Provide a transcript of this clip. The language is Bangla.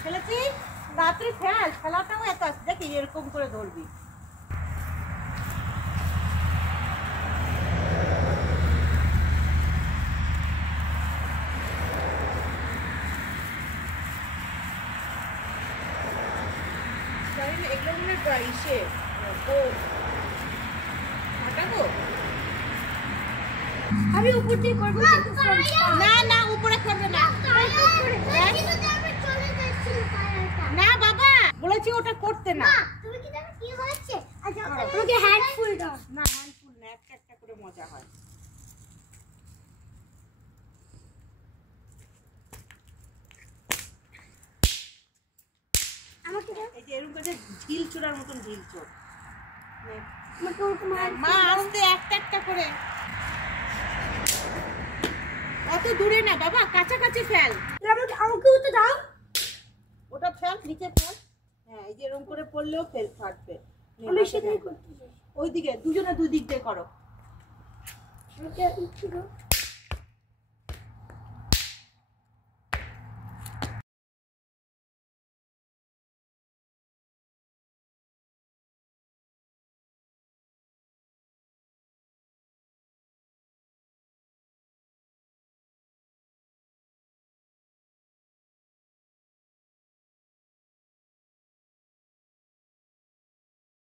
খেলেছি রাত্রি ফেল খেলাটাও এত আছে দেখি এরকম করে ধরবি এগুলো মনে ইসে হাঁটাবো আমি উপর দিয়ে করবো না না উপরে করবে না না বাবা বলেছি ওটা করতে না তুমি কি জানো কি হচ্ছে আচ্ছা তোমাকে হ্যান্ডফুল দাও না হ্যান্ডফুল না একটা একটা করে মজা হয় আমাকে দাও এই যে এরকম করে ঢিল চোরার মতন ঢিল চোর আমাকে মা আস্তে একটা একটা করে অত দূরে না বাবা কাছাকাছি ফেল আমাকেও তো দাও ওটা ফেল নিচে ফেল হ্যাঁ এই যে এরকম করে পড়লেও ফেল ফাটবে আমি সেটাই করতে চাই ওইদিকে দুজনে দুই দিক দিয়ে করো আমাকে একটু দাও